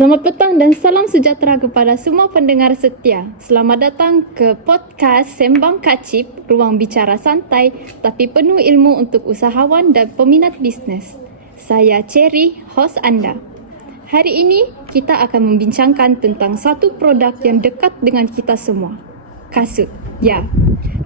Selamat petang dan salam sejahtera kepada semua pendengar setia. Selamat datang ke podcast Sembang Kacip, ruang bicara santai tapi penuh ilmu untuk usahawan dan peminat bisnes. Saya Cherry, host anda. Hari ini kita akan membincangkan tentang satu produk yang dekat dengan kita semua. Kasut. Ya,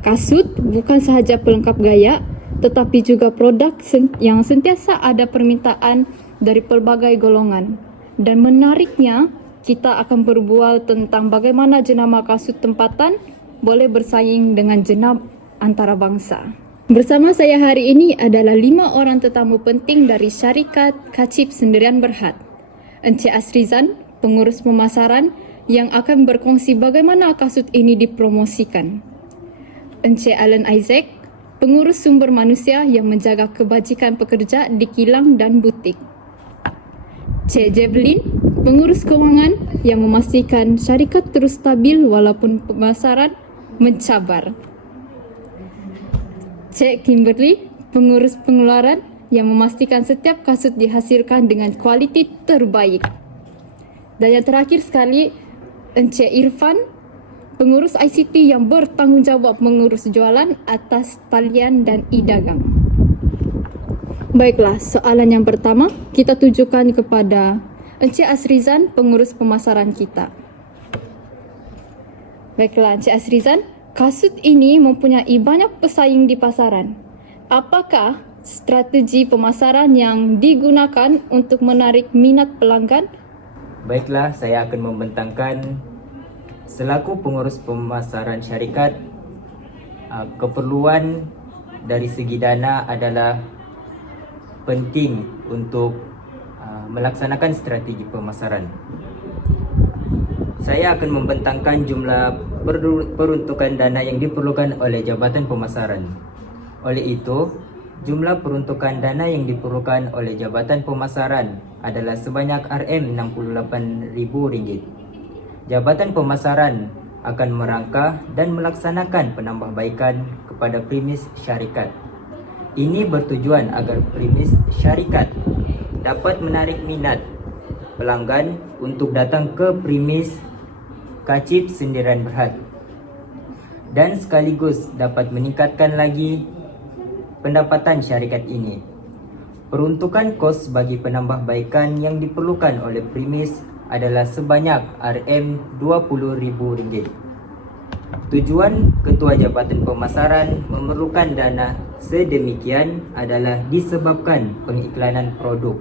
kasut bukan sahaja pelengkap gaya, tetapi juga produk yang sentiasa ada permintaan dari pelbagai golongan. Dan menariknya, kita akan berbual tentang bagaimana jenama kasut tempatan boleh bersaing dengan jenama antarabangsa. Bersama saya hari ini adalah 5 orang tetamu penting dari syarikat Kacip Sendirian Berhad. Encik Asrizan, pengurus pemasaran yang akan berkongsi bagaimana kasut ini dipromosikan. Encik Alan Isaac, pengurus sumber manusia yang menjaga kebajikan pekerja di kilang dan butik. Cik Javelin, pengurus kewangan yang memastikan syarikat terus stabil walaupun pemasaran mencabar. Cik Kimberly, pengurus pengeluaran yang memastikan setiap kasut dihasilkan dengan kualiti terbaik. Dan yang terakhir sekali, Encik Irfan, pengurus ICT yang bertanggungjawab mengurus jualan atas talian dan e-dagang. Baiklah, soalan yang pertama kita tujukan kepada Encik Asrizan, pengurus pemasaran kita. Baiklah, Encik Asrizan, kasut ini mempunyai banyak pesaing di pasaran. Apakah strategi pemasaran yang digunakan untuk menarik minat pelanggan? Baiklah, saya akan membentangkan selaku pengurus pemasaran syarikat, keperluan dari segi dana adalah penting untuk melaksanakan strategi pemasaran. Saya akan membentangkan jumlah peruntukan dana yang diperlukan oleh Jabatan Pemasaran. Oleh itu, jumlah peruntukan dana yang diperlukan oleh Jabatan Pemasaran adalah sebanyak RM68,000. Jabatan Pemasaran akan merangka dan melaksanakan penambahbaikan kepada premis syarikat. Ini bertujuan agar premis syarikat dapat menarik minat pelanggan untuk datang ke premis Kacip Sendirian Berhad dan sekaligus dapat meningkatkan lagi pendapatan syarikat ini. Peruntukan kos bagi penambahbaikan yang diperlukan oleh premis adalah sebanyak RM20,000. Tujuan Ketua Jabatan Pemasaran memerlukan dana sedemikian adalah disebabkan pengiklanan produk.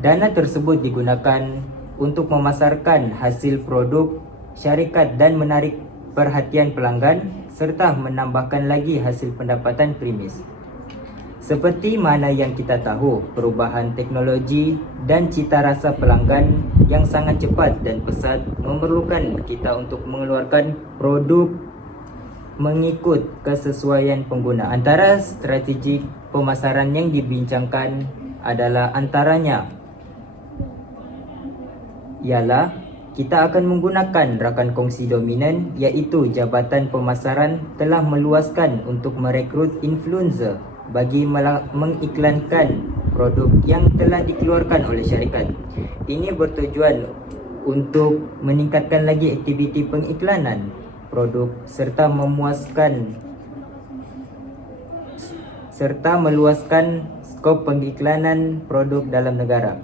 Dana tersebut digunakan untuk memasarkan hasil produk syarikat dan menarik perhatian pelanggan serta menambahkan lagi hasil pendapatan premis. Seperti mana yang kita tahu, perubahan teknologi dan cita rasa pelanggan yang sangat cepat dan pesat memerlukan kita untuk mengeluarkan produk mengikut kesesuaian pengguna. Antara strategi pemasaran yang dibincangkan adalah antaranya ialah kita akan menggunakan rakan kongsi dominan, iaitu Jabatan Pemasaran telah meluaskan untuk merekrut influencer bagi mengiklankan produk yang telah dikeluarkan oleh syarikat. Ini bertujuan untuk meningkatkan lagi aktiviti pengiklanan produk serta meluaskan skop pengiklanan produk dalam negara.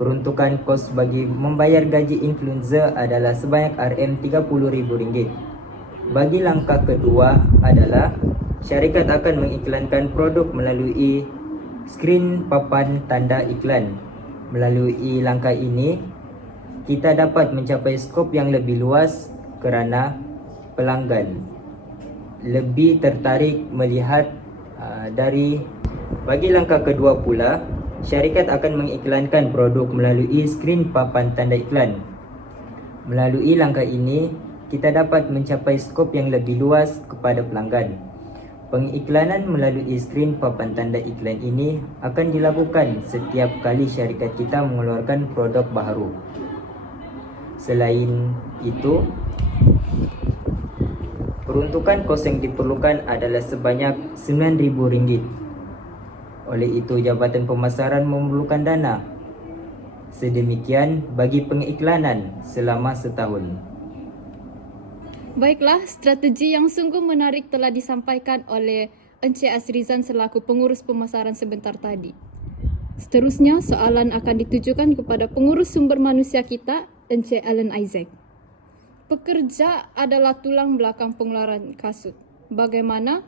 Peruntukan kos bagi membayar gaji influencer adalah sebanyak RM30,000. Bagi langkah kedua adalah syarikat akan mengiklankan produk melalui skrin papan tanda iklan. Melalui langkah ini, kita dapat mencapai skop yang lebih luas kerana pelanggan lebih tertarik melihat bagi langkah kedua pula, syarikat akan mengiklankan produk melalui skrin papan tanda iklan. Melalui langkah ini, kita dapat mencapai skop yang lebih luas kepada pelanggan. Pengiklanan melalui skrin papan tanda iklan ini akan dilakukan setiap kali syarikat kita mengeluarkan produk baru. Selain itu, peruntukan kos yang diperlukan adalah sebanyak RM9,000. Oleh itu, Jabatan Pemasaran memerlukan dana sedemikian bagi pengiklanan selama setahun. Baiklah, strategi yang sungguh menarik telah disampaikan oleh Encik Azrizan selaku pengurus pemasaran sebentar tadi. Seterusnya, soalan akan ditujukan kepada pengurus sumber manusia kita, Encik Alan Isaac. Pekerja adalah tulang belakang pengeluaran kasut. Bagaimana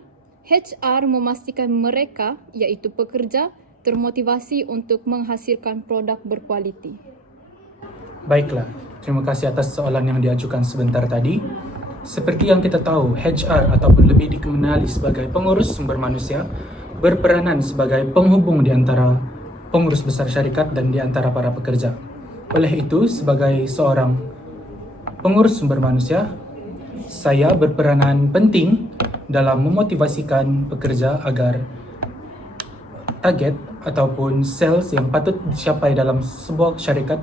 HR memastikan mereka, iaitu pekerja, termotivasi untuk menghasilkan produk berkualiti? Baiklah, terima kasih atas soalan yang diajukan sebentar tadi. Seperti yang kita tahu, HR ataupun lebih dikenali sebagai pengurus sumber manusia berperanan sebagai penghubung di antara pengurus besar syarikat dan di antara para pekerja. Oleh itu, sebagai seorang pengurus sumber manusia, saya berperanan penting dalam memotivasikan pekerja agar target ataupun sales yang patut dicapai dalam sebuah syarikat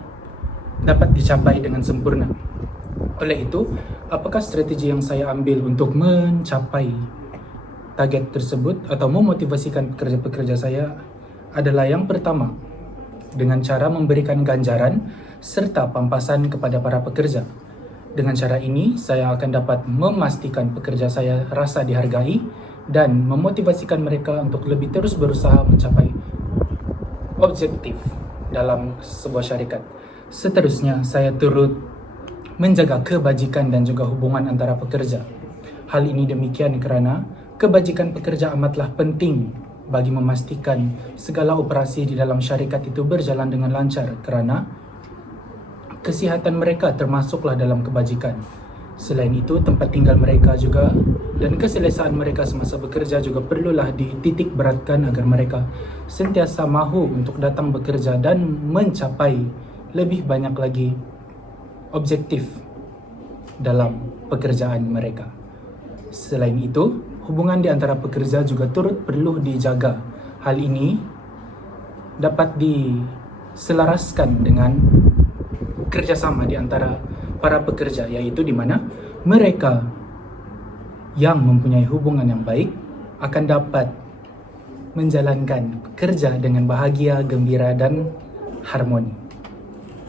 dapat dicapai dengan sempurna. Oleh itu, apakah strategi yang saya ambil untuk mencapai target tersebut atau memotivasikan pekerja-pekerja saya adalah yang pertama, dengan cara memberikan ganjaran serta pampasan kepada para pekerja. Dengan cara ini, saya akan dapat memastikan pekerja saya rasa dihargai dan memotivasikan mereka untuk lebih terus berusaha mencapai objektif dalam sebuah syarikat. Seterusnya, saya turut menjaga kebajikan dan juga hubungan antara pekerja. Hal ini demikian kerana kebajikan pekerja amatlah penting bagi memastikan segala operasi di dalam syarikat itu berjalan dengan lancar kerana kesihatan mereka termasuklah dalam kebajikan. Selain itu, tempat tinggal mereka juga dan keselesaan mereka semasa bekerja juga perlulah dititik beratkan agar mereka sentiasa mahu untuk datang bekerja dan mencapai lebih banyak lagi objektif dalam pekerjaan mereka. Selain itu, hubungan di antara pekerja juga turut perlu dijaga. Hal ini dapat diselaraskan dengan kerjasama di antara para pekerja, yaitu di mana mereka yang mempunyai hubungan yang baik akan dapat menjalankan kerja dengan bahagia, gembira, dan harmoni.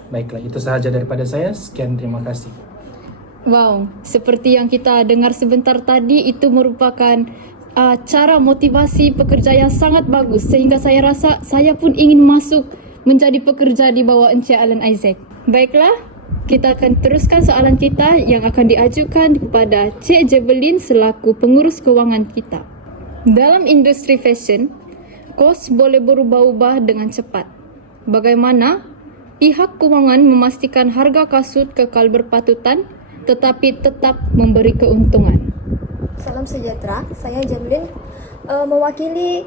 Baiklah, itu sahaja daripada saya. Sekian, terima kasih. Wow, seperti yang kita dengar sebentar tadi, itu merupakan cara motivasi pekerja yang sangat bagus sehingga saya rasa saya pun ingin masuk menjadi pekerja di bawah Encik Alan Isaac. Baiklah, kita akan teruskan soalan kita yang akan diajukan kepada Cik Jebelin selaku pengurus kewangan kita. Dalam industri fashion, kos boleh berubah-ubah dengan cepat. Bagaimana pihak kewangan memastikan harga kasut kekal berpatutan tetapi tetap memberi keuntungan? Salam sejahtera, saya Jebelin mewakili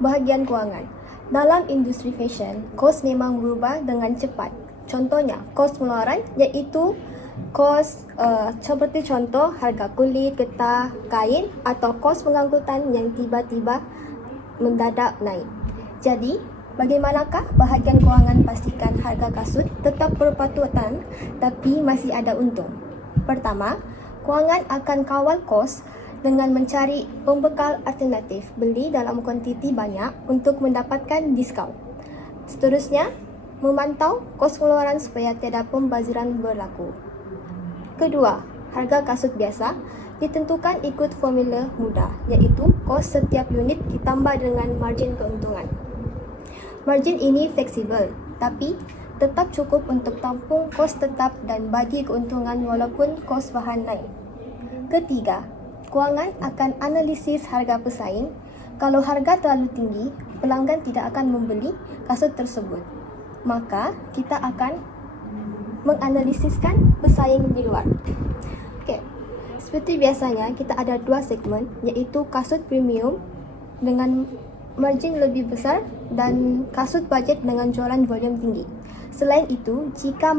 bahagian kewangan. Dalam industri fashion, kos memang berubah dengan cepat. Contohnya, kos pengeluaran iaitu kos seperti contoh harga kulit, getah, kain atau kos pengangkutan yang tiba-tiba mendadak naik. Jadi, bagaimanakah bahagian kewangan pastikan harga kasut tetap berpatutan tapi masih ada untung? Pertama, kewangan akan kawal kos dengan mencari pembekal alternatif beli dalam kuantiti banyak untuk mendapatkan diskaun. Seterusnya, memantau kos pengeluaran supaya tiada pembaziran berlaku. Kedua, harga kasut biasa ditentukan ikut formula mudah, iaitu kos setiap unit ditambah dengan margin keuntungan. Margin ini fleksibel, tapi tetap cukup untuk tampung kos tetap dan bagi keuntungan walaupun kos bahan naik. Ketiga, kewangan akan analisis harga pesaing. Kalau harga terlalu tinggi, pelanggan tidak akan membeli kasut tersebut. Maka kita akan menganalisiskan pesaing di luar. Okey. Seperti biasanya, kita ada dua segmen, iaitu kasut premium dengan margin lebih besar dan kasut budget dengan jualan volume tinggi. Selain itu, jika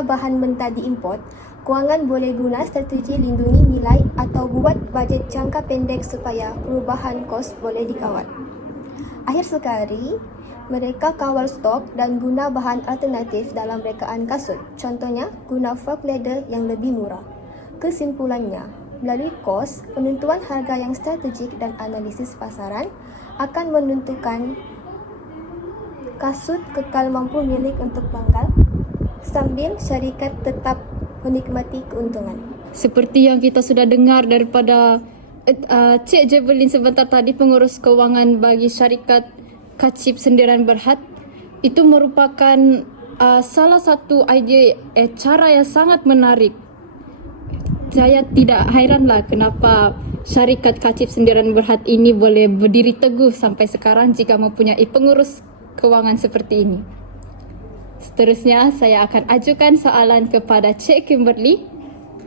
bahan mentah diimport, kewangan boleh guna strategi lindungi nilai atau buat bajet jangka pendek supaya perubahan kos boleh dikawal. Akhir sekali, mereka kawal stok dan guna bahan alternatif dalam rekaan kasut. Contohnya, guna faux leather yang lebih murah. Kesimpulannya, melalui kos, penentuan harga yang strategik dan analisis pasaran akan menentukan kasut kekal mampu milik untuk pelanggan sambil syarikat tetap menikmati keuntungan. Seperti yang kita sudah dengar daripada Cik Javelin sebentar tadi, pengurus kewangan bagi syarikat Kacip Sendirian Berhad, itu merupakan salah satu idea cara yang sangat menarik. Saya tidak heranlah kenapa syarikat Kacip Sendirian Berhad ini boleh berdiri teguh sampai sekarang jika mempunyai pengurus kewangan seperti ini. Seterusnya, saya akan ajukan soalan kepada Cik Kimberly,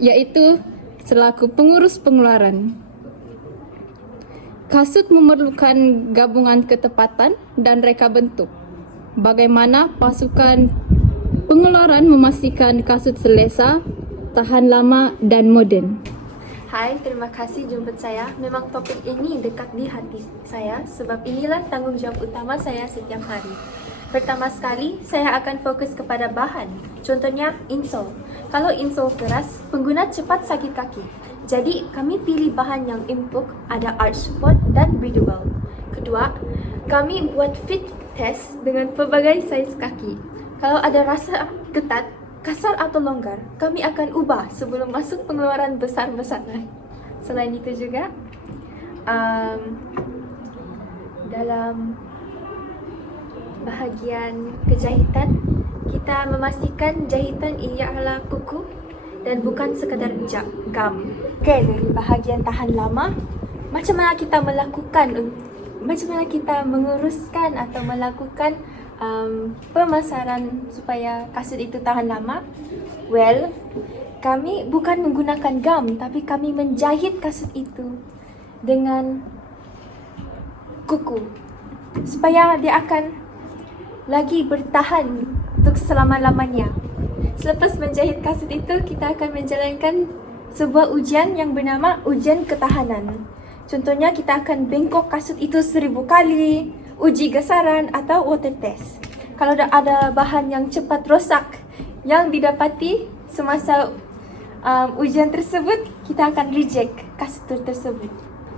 iaitu selaku pengurus pengeluaran. Kasut memerlukan gabungan ketepatan dan reka bentuk. Bagaimana pasukan pengeluaran memastikan kasut selesa, tahan lama dan moden? Hai, terima kasih jemput saya. Memang topik ini dekat di hati saya sebab inilah tanggungjawab utama saya setiap hari. Pertama sekali, saya akan fokus kepada bahan. Contohnya, insole. Kalau insole keras, pengguna cepat sakit kaki. Jadi, kami pilih bahan yang empuk, ada arch support dan breathable. Kedua, kami buat fit test dengan pelbagai saiz kaki. Kalau ada rasa ketat, kasar atau longgar, kami akan ubah sebelum masuk pengeluaran besar-besaran. Selain itu juga, dalam bahagian kejahitan, kita memastikan jahitan ialah kuku dan bukan sekadar gam. Okey, dari bahagian tahan lama, macam mana kita menguruskan atau melakukan pemasaran supaya kasut itu tahan lama? Well, kami bukan menggunakan gam, tapi kami menjahit kasut itu dengan kuku supaya dia akan lagi bertahan untuk selama-lamanya. Selepas menjahit kasut itu, kita akan menjalankan sebuah ujian yang bernama ujian ketahanan. Contohnya, kita akan bengkok kasut itu 1000 kali, uji gesaran atau water test. Kalau ada bahan yang cepat rosak yang didapati semasa ujian tersebut, kita akan reject kasut tersebut.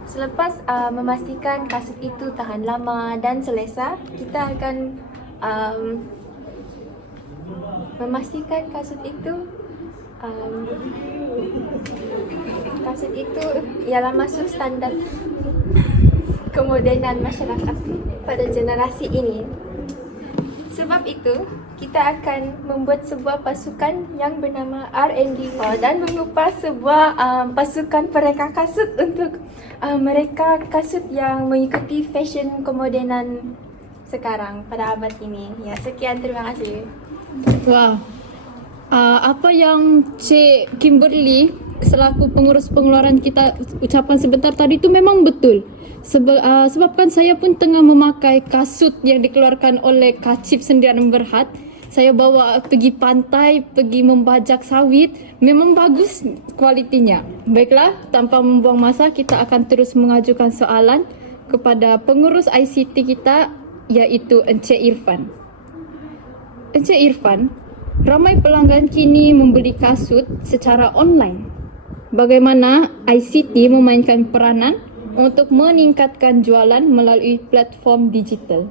Selepas memastikan kasut itu tahan lama dan selesa, kita akan memastikan kasut itu ialah masuk standar kemodenan masyarakat pada generasi ini. Sebab itu, kita akan membuat sebuah pasukan yang bernama R&D dan mengupah sebuah pasukan pereka kasut untuk mereka kasut yang mengikuti fashion kemodenan sekarang pada abad ini. Ya, sekian, terima kasih. Wah, apa yang Cik Kimberly selaku pengurus pengeluaran kita ucapan sebentar tadi itu memang betul. Sebabkan saya pun tengah memakai kasut yang dikeluarkan oleh Kacip Sendirian Berhad. Saya bawa pergi pantai, pergi membajak sawit. Memang bagus kualitinya. Baiklah, tanpa membuang masa, kita akan terus mengajukan soalan kepada pengurus ICT kita, iaitu Encik Irfan. Encik Irfan, ramai pelanggan kini membeli kasut secara online. Bagaimana ICT memainkan peranan untuk meningkatkan jualan melalui platform digital?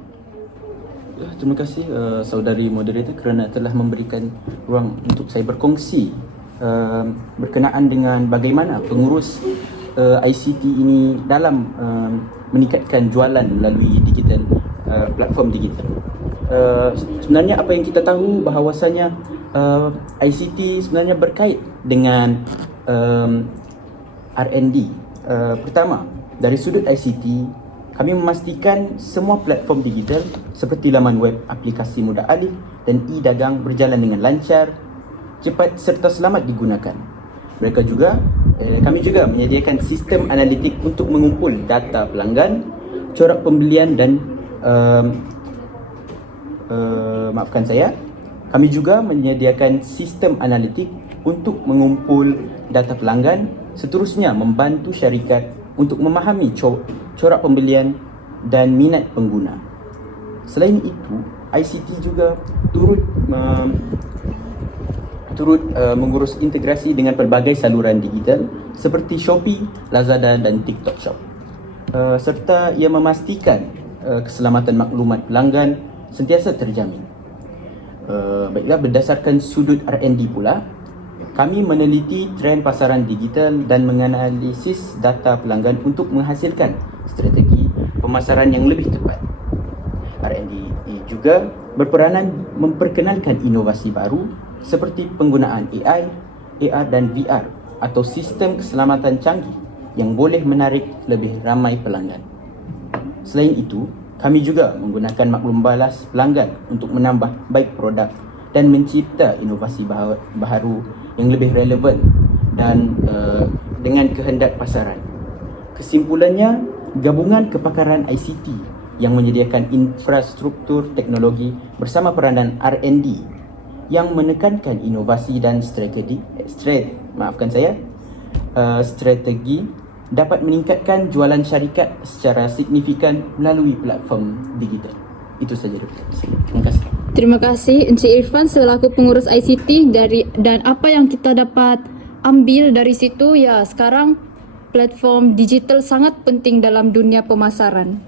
Terima kasih saudari moderator kerana telah memberikan ruang untuk saya berkongsi berkenaan dengan bagaimana pengurus ICT ini dalam meningkatkan jualan melalui digital, platform digital. Sebenarnya apa yang kita tahu bahawasanya ICT sebenarnya berkait dengan R&D. Pertama, dari sudut ICT, kami memastikan semua platform digital seperti laman web, aplikasi mudah alih dan e-dagang berjalan dengan lancar, cepat serta selamat digunakan. Kami juga menyediakan sistem analitik untuk mengumpul data pelanggan, corak pembelian dan kami juga menyediakan sistem analitik untuk mengumpul data pelanggan, seterusnya membantu syarikat untuk memahami corak pembelian dan minat pengguna. Selain itu, ICT juga turut mengurus integrasi dengan pelbagai saluran digital seperti Shopee, Lazada dan TikTok Shop. Serta ia memastikan keselamatan maklumat pelanggan sentiasa terjamin. Baiklah, berdasarkan sudut R&D pula, kami meneliti trend pasaran digital dan menganalisis data pelanggan untuk menghasilkan strategi pemasaran yang lebih tepat. R&D juga berperanan memperkenalkan inovasi baru seperti penggunaan AI, AR dan VR atau sistem keselamatan canggih yang boleh menarik lebih ramai pelanggan. Selain itu, kami juga menggunakan maklum balas pelanggan untuk menambah baik produk dan mencipta inovasi baru yang lebih relevan dan dengan kehendak pasaran. Kesimpulannya, gabungan kepakaran ICT yang menyediakan infrastruktur teknologi bersama peranan R&D yang menekankan inovasi dan strategi dapat meningkatkan jualan syarikat secara signifikan melalui platform digital. Itu saja, Dr. Terima kasih. Terima kasih Encik Irfan selaku pengurus ICT dan apa yang kita dapat ambil dari situ ya, sekarang platform digital sangat penting dalam dunia pemasaran.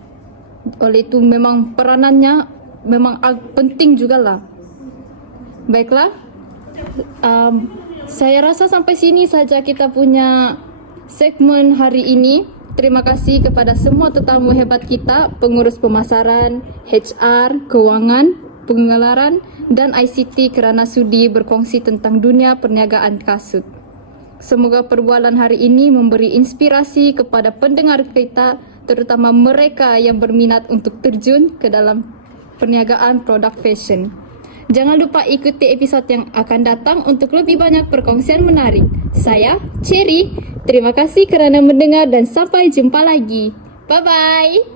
Oleh itu memang peranannya memang penting jugalah. Baiklah, saya rasa sampai sini saja kita punya segmen hari ini. Terima kasih kepada semua tetamu hebat kita, pengurus pemasaran, HR, keuangan, pengeluaran, dan ICT kerana sudi berkongsi tentang dunia perniagaan kasut. Semoga perbualan hari ini memberi inspirasi kepada pendengar kita, terutama mereka yang berminat untuk terjun ke dalam perniagaan produk fashion. Jangan lupa ikuti episod yang akan datang untuk lebih banyak perkongsian menarik. Saya, Cherry. Terima kasih kerana mendengar dan sampai jumpa lagi. Bye-bye.